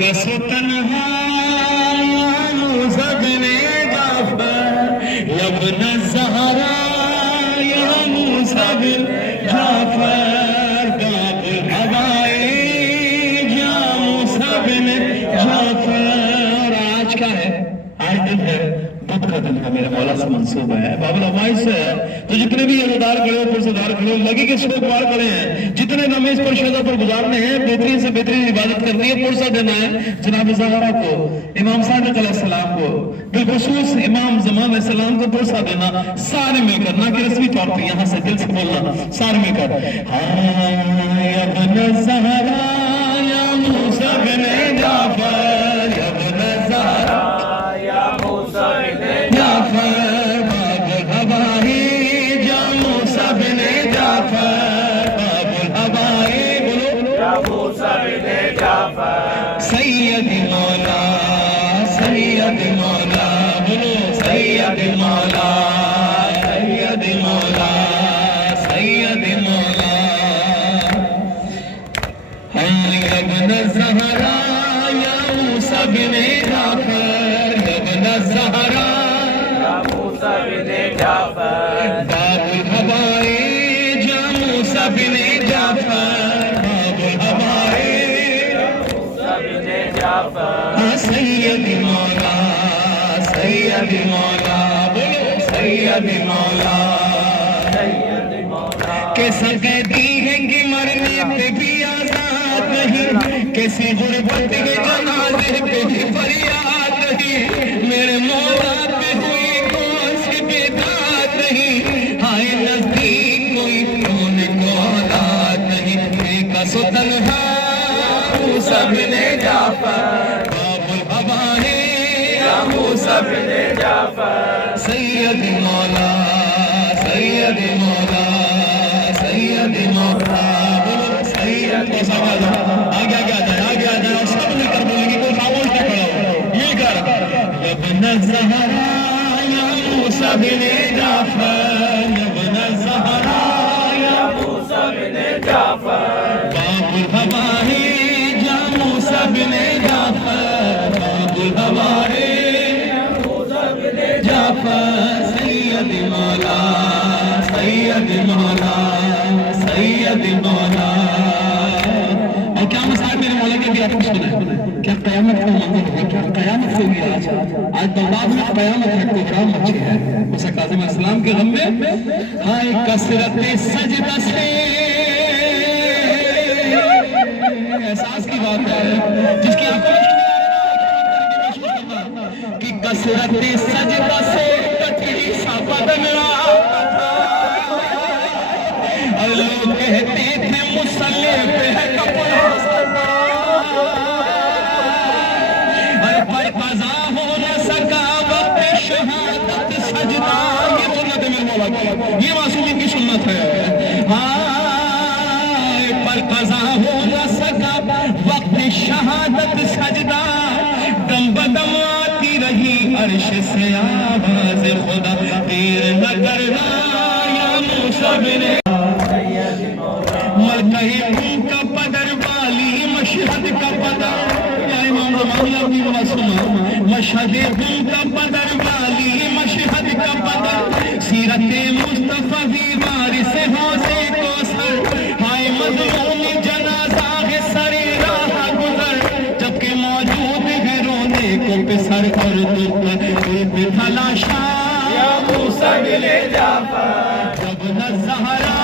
کس تنہا یا موسیٰ بن جعفر یا ابن الزہرا یا موسیٰ بن جعفر باب الحوائج یا موسیٰ بن جعفر. آج کیا ہے؟ آج دن ہے بدھ کا دن ہے، میرے مولا سے منصوب ہے، باب الحوائج سے ہے. تو جتنے بھی عزادار کھڑے ہو پرسدار کھڑے ہو لگی کے سوک بار کھڑے ہیں، جتنے نماز پر شہدہ پر گزارنے ہیں، بہترین سے بہترین عبادت کرنی ہے، پرسہ دینا ہے جناب زہرا کو، امام صادق علیہ السلام کو، بالخصوص امام زمان علیہ السلام کو پرسہ دینا. سارے مل کر، نہ کہ رسمی طور پہ یہاں سے دل سے بولنا، سارے مل کر ہاں یا ابن الزہرا یا موسیٰ بن جعفر یا ابن الزہرا یا موسیٰ بن جعفر باب الحوائج یا موسیٰ بن جعفر باب الحوائج بولو یا موسیٰ بن جعفر. سید مولا سید مولا بولو سید مولا سید مولا سید مولا. یا ابن الزہرا یا موسیٰ بن جعفر یا ابن الزہرا یا موسیٰ بن جعفر باب الحوائج یا موسیٰ بن جعفر باب الحوائج یا موسیٰ بن جعفر. سید مولا سید مولا بولو سید مولا سید مولا. کیسا قیدی ہے کہ مرنے پہ بھی آزاد نہیں، کیسی غربت کے جنازے پہ بھی فریاد نہیں، میرے مولا پہ ہوئی کون سی بیداد نہیں، ہائے نزدیک کوئی کون کو اولاد نہیں. ایک تنہا موسیٰ بن جعفر باب الحوائج یا موسیٰ بن جعفر. سید مولا سید مولا سید مولا بولو سید. آگے آگے آ جائے آگے آ جائے اور سب مل کر بولیں گے، کوئی خاموش نہ کھڑا ہو، مل کر یا ابن الزہرا یا موسیٰ بن جعفر یا ابن الزہرا یا موسیٰ بن جعفر باب الحوائج یا موسیٰ بن جعفر باب الحوائج یا موسیٰ بن جعفر. سید مولا سید مولا سید مولا. اور کیا مسائل میرے مولا کے بھی آپ کو سنا ہے؟ کیا قیامت کا منظر ہوگا؟ کیا قیامت ہوگی آج؟ آج بغداد میں قیامت ہے، پروگرام مچی ہے. موسیٰ کاظم علیہ السلام کے غم میں ہائے کثرت سجدہ سے احساس کی بات ہے جس کی آپ کو کہ کثرت سجدہ سے کٹڑی سا بدن اور لوگ کہتے تھے مسلح پہ ہے کپڑا اور پر قضا ہو نہ سکا وقت شہادت سجدہ. یہ سنت ہے میرے مولا، یہ معصومین کی سنت ہے. پر قضا ہو نہ سکا وقت شہادت سجدہ، دم بدم آتی رہی عرش سے آواز خدا، دیر نہ کرنا یا موسیٰ بن ملکہ کا پدر والی مشہد کا پدر. یا امام زمان اپنی بات سنو، مشہد کا پدر والی مشہد کا پدر، سیرت مصطفی وارث حوض کوثر، ہائے مظلوم جنازہ ہے سری راہ گزر، جبکہ موجود ہے رونے کو پسر اور دکھ کوئی پہ تلاشا یا موسیٰ بن جعفر جب الزہرا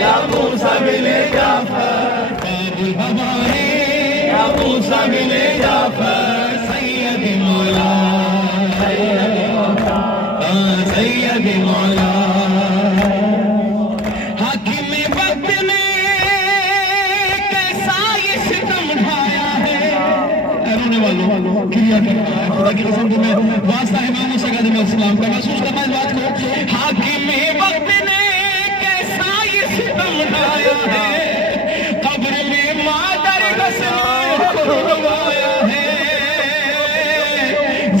یا موسیٰ بن جعفر باب الحوائج یا موسیٰ بن جعفر. سید مولا سید مولا سید مولا. حاکم وقت نے کیسا یہ ستم ڈھایا ہے، رونے والوں کریا کرنا ہے، خدا کی قسم تمہیں واسطہ امام موسیٰ کاظم علیہ السلام کا محسوس کرنا اس بات کو. حاکم وقت نے کیسا یہ ستم ڈھایا ہے، قبر میں مادر غسل کروایا ہے،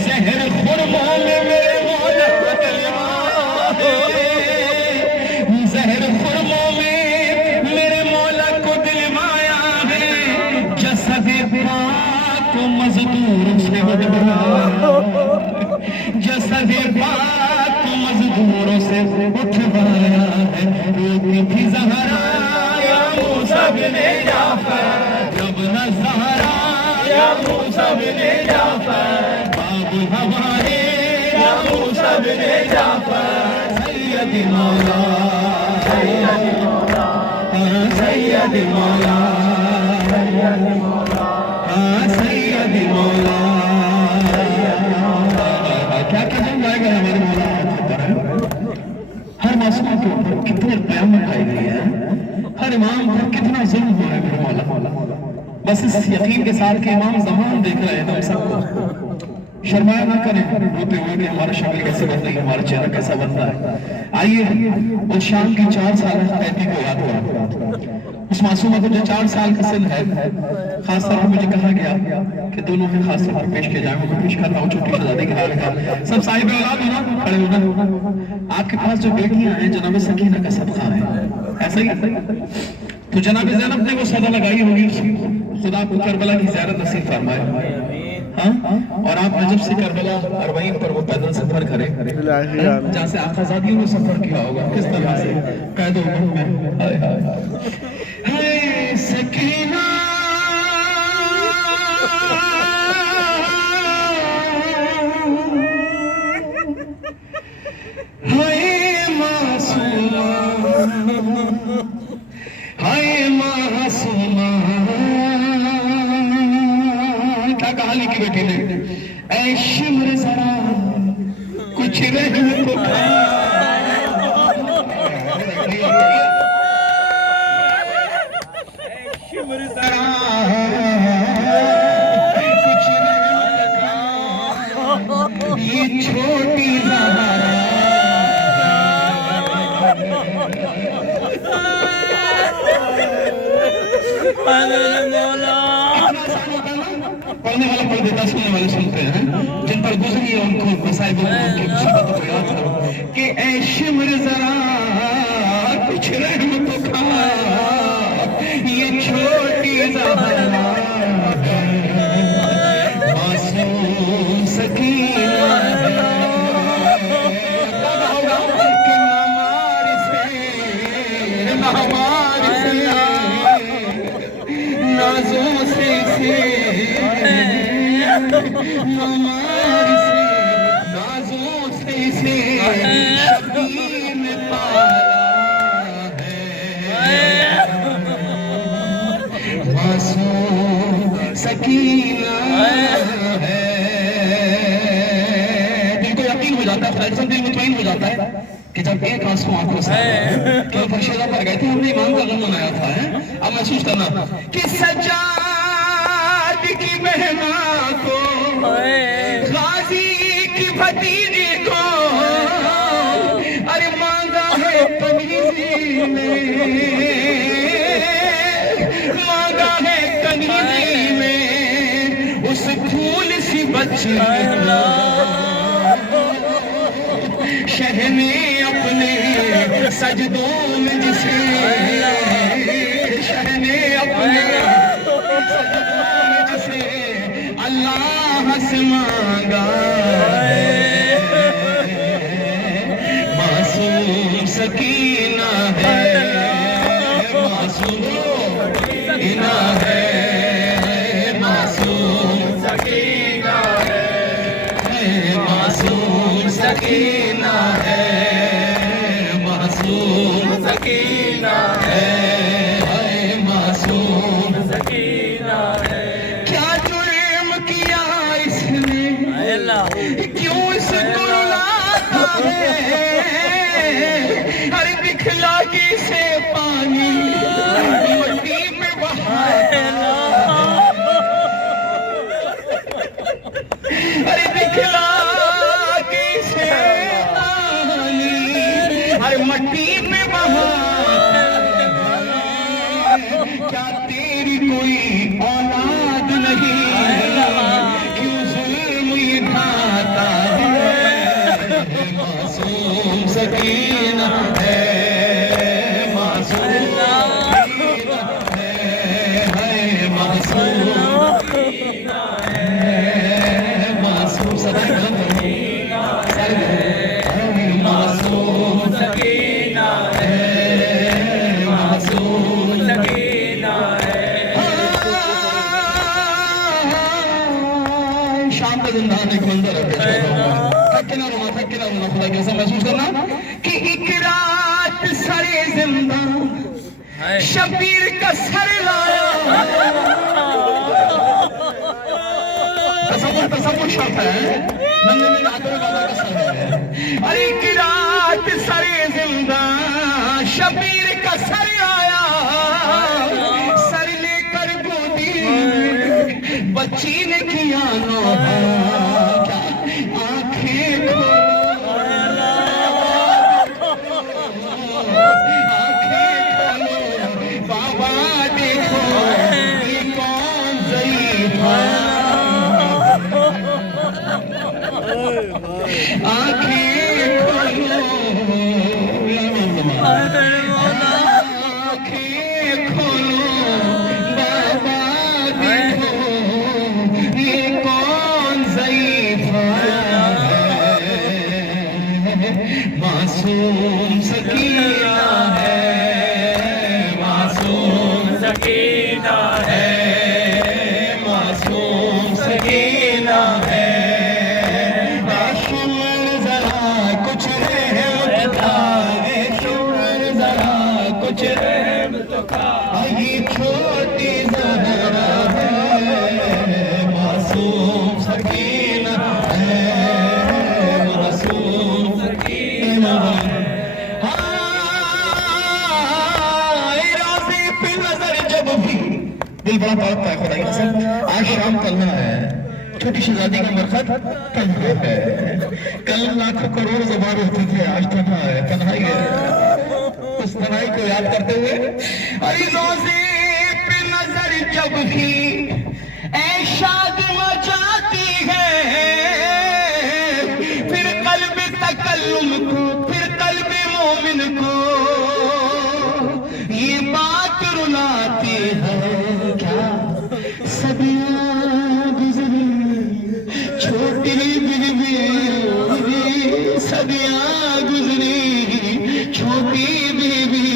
زہر خرموں میں میرے مولا کا کلمہ ہے، زہر خرموں میں میرے مولا کو دلوایا ہے، جسد پاک جسد پاک مزدوروں سے اٹھوایا ہے، روتی تھی زہرا یا موسیٰ بن جعفر، جب نہ زہرا یا موسیٰ بن جعفر، باب الہوائے یا موسیٰ بن جعفر، سید مولا سید مولا سید مولا سید مولا سید مولا، کیا کہا جائے گا ہمارے مولا؟ ہر معصوم کے اوپر کتنے قیامت آئی گئی ہے، ہر امام پر کتنا ظلم ہوا ہے میرے مولا۔ بس اس یقین کے ساتھ کہ امام زمان دیکھ رہے ہیں ہم سب کو، شرمایا نہ کریں روتے ہوئے کہ ہمارا شکل کیسے بن رہی ہے، ہمارا چہرہ کیسا بنتا ہے۔ آئیے اس شام کی 4 سال قیدی کو یاد ہوا، اس معصومہ کو جو 4 سال کا سن ہے، خاص طور پر مجھے کہا گیا کہ دونوں کے خاص طور پر پیش کیا جائے، میں پیش کر رہا ہوں چھوٹی شہزادی کے حوالے کا۔ سب صاحب اولاد ہونا کھڑے ہونا، آپ کے پاس جو بیٹیاں ہیں جناب سکینہ کا صدقہ ہے، ایسا ہی تو جناب زینب نے وہ صدا لگائی ہوگی، خدا کو کربلا کی زیارت نصیب فرمائے، اور آپ نجف سے کربلا 40 پر وہ پیدل سفر کریں جہاں سے آقا زادیوں نے سفر کیا ہوگا، کس طرح سے قید و بند میں۔ ہائے سکینہ ہائے معصومہ ہائے معصومہ، کیا کہا لی کی بیٹی نے؟ اے شمر ذرا کچھ رحم تو کھا، اے شمر ذرا کچھ رحم تو کھا، یہ چھوٹی زہرا پڑھنے والا پڑھ دیتا، سننے والے سنتے ہیں، جن پر گزری ہے ان کو مسائب ان کی مصیبتوں کو یاد کرو کہ اے شمر ذرا کچھ رحم تو کھا، یہ چھوٹی زہرا معصوم سکینہ ہے، کہ نہ مار سے نہ مار سے نازوں سے ہماری سے نازوں سے شبیر میں پالا ہے، معصوم سکینہ ہے۔ دل کو یقین ہو جاتا ہے، فیصل دل مطمئن ہو جاتا ہے کہ جب ایک آنسو آنکھوں سے کہ وہ فرشتہ پر گئے تھے، ہم نے امام کا غم منایا تھا، اب محسوس کرنا کہ سجاد کی مہمان کو، غازی کی بھتیجی کو، ارے مانگا ہے کنیزی میں، مانگا ہے کنیزی میں اس پھول سی بچی شہ نے اپنے سجدوں میں جسے، شہ نے اپنے سجدوں میں جسے اللہ سے مانگا ہے، معصوم سکینہ ہے، معصوم سکینہ ہے، معصوم سکینہ ہے، معصوم سکینہ ہے، معصوم سکینہ ہے، معصوم سکینہ ہے۔ کیا جرم کیا اس نے، کیوں اس کو رلاتا ہے، ہر دکھلا کے سے پانی شبیر کا سر لایا. تصور شرط ہے ننگے میں نادر بابا کا سر ہے. علی کی رات سر زندہ شبیر کا سر آیا. سر لے کر گودی بچی نے کیا نوحہ. آنکھیں بابا دیکھو یہ کون ضعیف ہے. آنکھیں کھولو بابا دیکھو یہ کون ضعیف ہے. معصوم سکینہ ہے, معصوم سکینہ ہے, معصوم سکینہ ہے. شکر ذرا کچھ رحم دکھائے, شکر ذرا کچھ رحم دکھائے. یہ چھوٹی زہرا ہے, معصوم سکینہ ہے, معصوم سکینہ ہے. راضی پہ نظر جب بھی دل بڑا پڑتا ہے خدا کی قسم. آج شام کلنا ہے, چھوٹی شہزادی کا مرخت تنہا ہے. کل لاکھوں کروڑ زبان ہوتی تھے, آج تنہا ہے, تنہائی ہے. اس تنہائی کو یاد کرتے ہوئے علی روزے پہ نظر جب بھی اے شاد مچاتی ہے. پھر قلب تکلم کو, پھر قلب مومن کو یہ بات رلاتی ہے. کیا صدیاں گزری چھوٹی بیوی, صدیاں گزری چھوٹی بیوی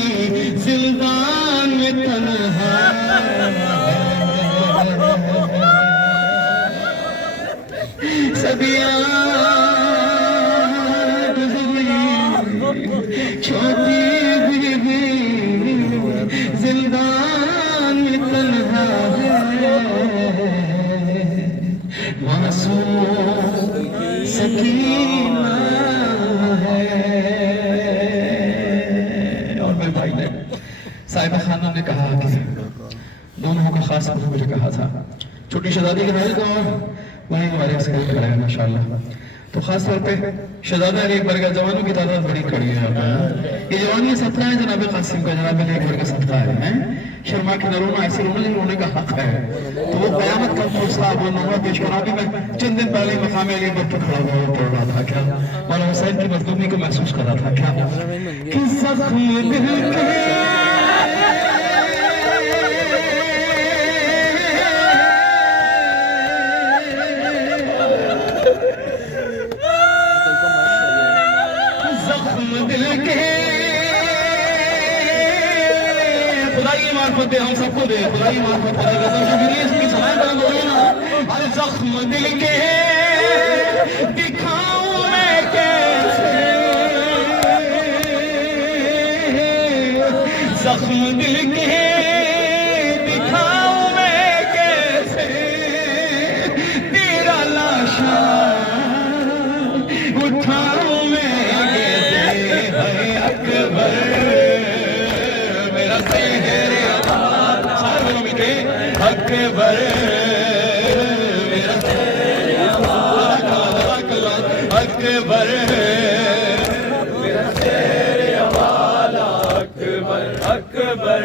زندان میں تنہا. صدیاں گزری چھوٹی بیوی زندان میں تنہا ہے. معصوم سکینہ ہے. اور میرے بھائی نے صاحب خانہ نے کہا کہ دونوں کا خاص طور مجھے کہا تھا چھوٹی شہزادی کے بھائی کو وہیں ہمارے اس قریب کرے گا ماشاءاللہ. تو خاص طور پہ شہزادہ علی اکبر کا جوانوں کی تعداد بڑی کڑی ہے. یہ جوانی صدقہ ہے جناب قاسم کا, جناب علی اکبر کا صدقہ ہے. شرما کے نہ رونا, ایسے رونا نہیں, رونے کا حق ہے. تو وہ قیامت کا صاحب وہ نغمہ پیش کرا. بھی میں چند دن پہلے مقام علی اکبر پہ کھڑا ہوا پڑھ رہا تھا. کیا مولانا حسین کی مظلومی کو محسوس کر رہا تھا. کیا کہ زخم دل کے خدائی معرفت دے, ہم سب کو دے خدائی معرفت دے. قسم شکریہ اس کی سمائے بلند ہوئے نا. ہر زخم دل کے دکھاؤں میں کیسے, زخم دل کے دکھاؤں میں کیسے. تیرا لاشا اٹھاؤں میں کیسے. ہے اکبر میرا سہر والا, سارے بولو میٹھے, اکبر میرا سہر والا, اکبر میرا سہر والا, اکبر اکبر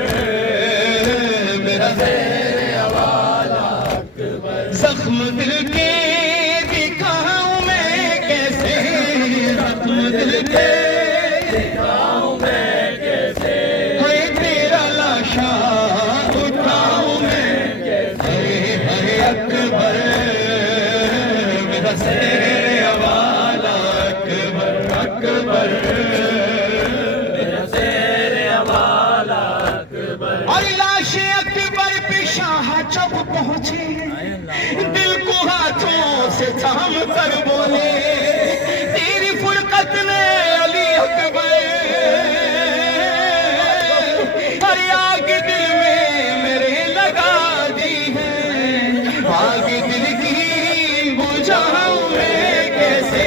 میرا سہر والا, اکبر. زخم دل کے دکھاؤں میں کیسے, زخم دل کے دکھاؤں میں کیسے. ہے تیرا لاشا اٹھاؤں میں کیسے. ہے اکبر میرا سہر والا, اکبر اکبر میرا سہر والا, اکبر. اور لاش اکبر پہ شاہ جب پہنچے, دل کو ہاتھوں سے تھام کر بولے, تیری فرقت نے علی اکبر. ارے آگ بجھاؤں میں کیسے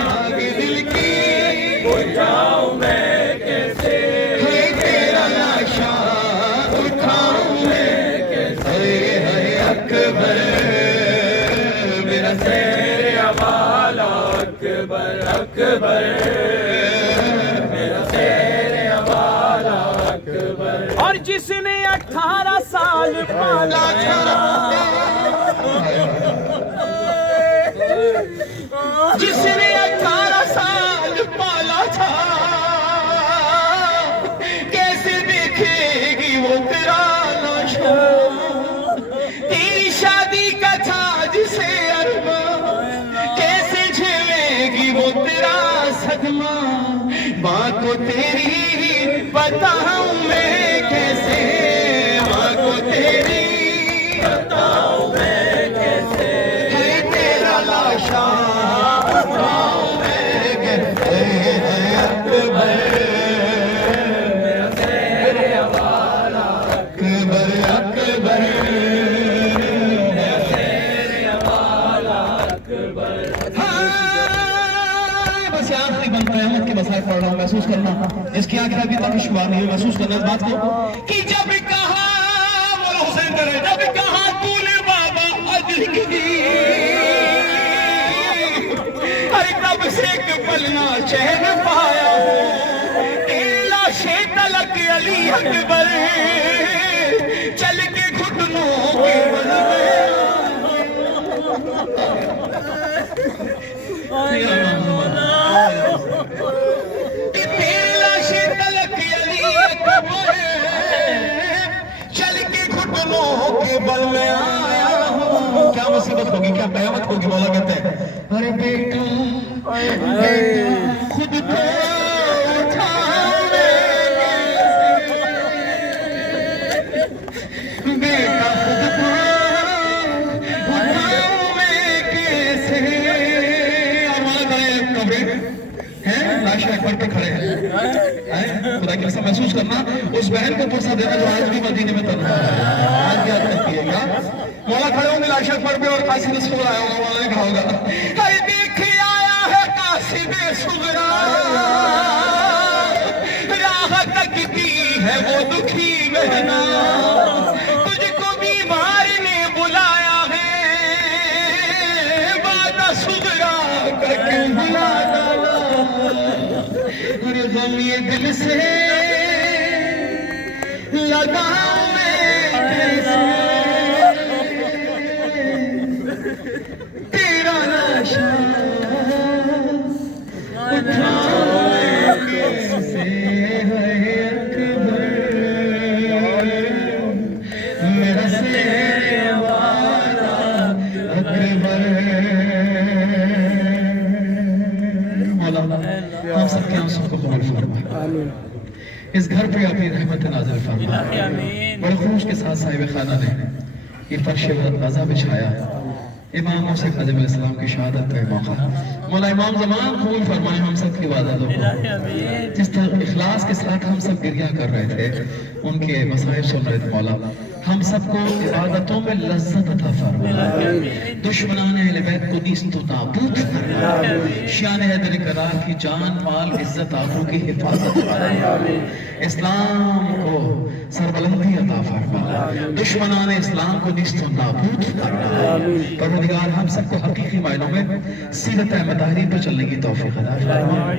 آگ دل کی بجھاؤں میں کیسے تیرا لاشا اٹھاؤں میں کیسے ہے اکبر میرا زیر والا اکبر اکبر میرا زیر والا اکبر اور جس نے 18 سال پالا تھا جس نے 18 سال پالا تھا کیسے دیکھے گی وہ تیرا لاشا تیری شادی کا تھا جسے ارماں کیسے جھیلے گی وہ تیرا صدمہ ماں کو تیری بتاؤں میں کیسے ماں کو تیری بتاؤں میں کیسے ہے تیرا لاشا اٹھاؤں میں کیسے ہے اکبر میرا زیر والا اکبر اکبر میرا زیر والا اکبر بس یہ آخری بن قیامت کے مسائل پڑھ رہا ہوں محسوس کرنا اس کی آنکھ ابھی تک شمار نہیں محسوس کرنا اس بات کو کہ جب کہا وہ حسین کرے جب کہا تو نے بابا اجر کی ہر کب سے ایک پلنا چہن پایا تیری لاشے تلک علی اکبر چل کے گھٹنوں کے بل تیری لاشے تلک علی اکبر چل کے گھٹنوں کے بل میں آیا ہوں کیا مصیبت ہوگی کیا قیامت ہوگی مولا کہتے ہیں ارے بیٹا خود کو اٹھاؤں بیٹا خود کو اٹھاؤں میں کیسے اور مولا کرے کبرے ہیں لاشا اکبر پہ کھڑے ہیں خدا کی قسم محسوس کرنا اس بہن کو پرسہ دینا جو آج بھی مدینے میں تنہا ہے آج یاد کرتی ہے کیا مولا کھڑے ہوں گے لاشا اکبر پہ اور قاصد صغرا آیا ہوگا مولا نے کہا ہوگا ہائے دیکھے آیا ہے قاصد صغرا راہ تکتی ہے وہ دکھی بہنا تجھ کو بیمار نے بلایا ہے وعدہ صغرا کا کیوں بلا ڈالا ارے غم یہ دل سے لگاؤں میں کیسے تیرا لاشا اٹھاؤں میں کیسے ہے اکبر میرا زیر والا اکبر مولا ہم سب کے آنسوں کو قبول فرما اس گھر پہ اپنی رحمت نازل فرما بڑے خروش کے ساتھ صاحب خانہ نے یہ فرش رضا بچھایا امام حسین علیہ السلام کی شہادت کا موقع مولا امام زمان قبول فرمائے ہم سب کی عبادتوں کو جس طرح اخلاص کے ساتھ ہم سب گریہ کر رہے تھے ان کے مصائب سن رہے تھے مولا ہم سب کو عبادتوں میں لذت عطا فرما دشمنان اہل بیت کو نیست و نابود فرما شان حیدر کرار کی جان مال عزت آبرو کی حفاظت فرما اسلام کو سربلندی عطا فرما دشمنان اسلام کو نیست و نابود فرما پروردگار ہم سب کو حقیقی معنوں میں سیرت احمد طاہری پر چلنے کی توفیق عطا فرما